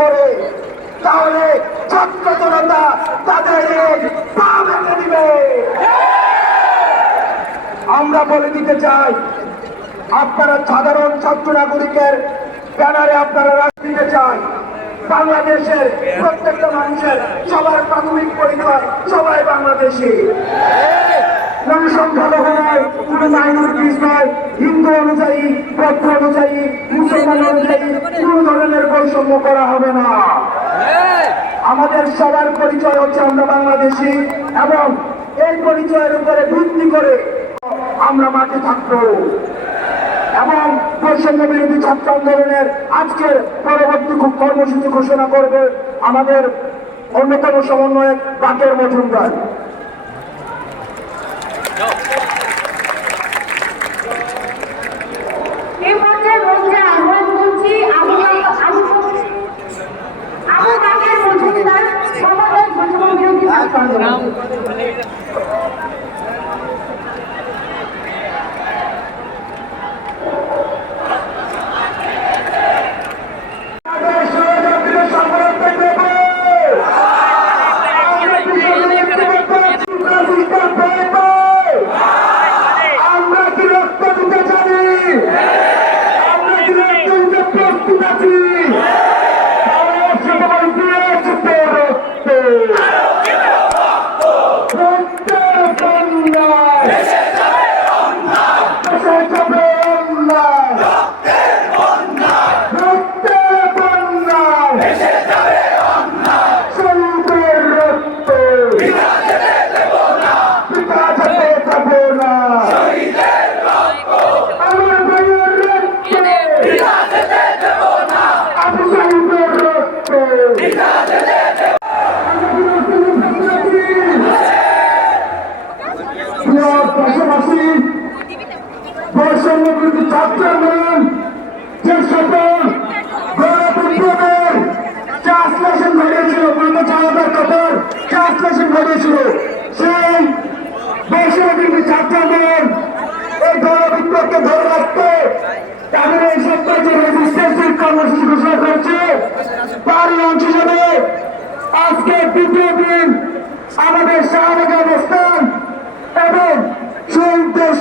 করে, তাহলে ছাত্র জনতা তাদের পা ভেঙে দিবে। আমরা বলে দিতে চাই, আপনারা সাধারণ ছাত্র নাগরিকের ব্যানারে আপনারা রাজনীতি দিতে চান। বাংলাদেশের প্রত্যেকটা মানুষের সবার প্রাথমিক পরিচয় সবাই বাংলাদেশি। কোন সংখ্যালঘু নয়, কোন মাইনরিটিস নয়, হিন্দু অনুযায়ী, বৌদ্ধ অনুযায়ী, মুসলমান অনুযায়ী কোন ধরনের বৈষম্য করা হবে না। আমাদের সবার পরিচয় হচ্ছে আমরা বাংলাদেশি, এবং এই পরিচয়ের উপরে ভিত্তি করে আমরা মাঠে থাকবো এবং বৈষম্য বিরোধী ছাত্র আন্দোলনের আজকের পরবর্তী কর্মসূচি ঘোষণা করবে আমাদের অন্যতম সমন্বয়ক বাকের মজুমদার। পাশাপাশি বৈষম্য বিরোধী ছাত্র আন্দোলন যে সকল গণবিপ্লবের ট্রান্সলেশন ঘটিয়েছিল, ট্রান্সলেশন ঘটিয়েছিল, সেই বৈষম্য বিরোধী ছাত্র আন্দোলন এই গণবিপ্লবকে ধরে রাখতে তাদের এই সপ্তাহে যে রেজিস্ট্রেশন কর্মসূচি ঘোষণা করেছে, তারই অংশ হিসেবে আজকে দ্বিতীয় দিন আমাদের শাহবাগে অবস্থান এবং শহীদদের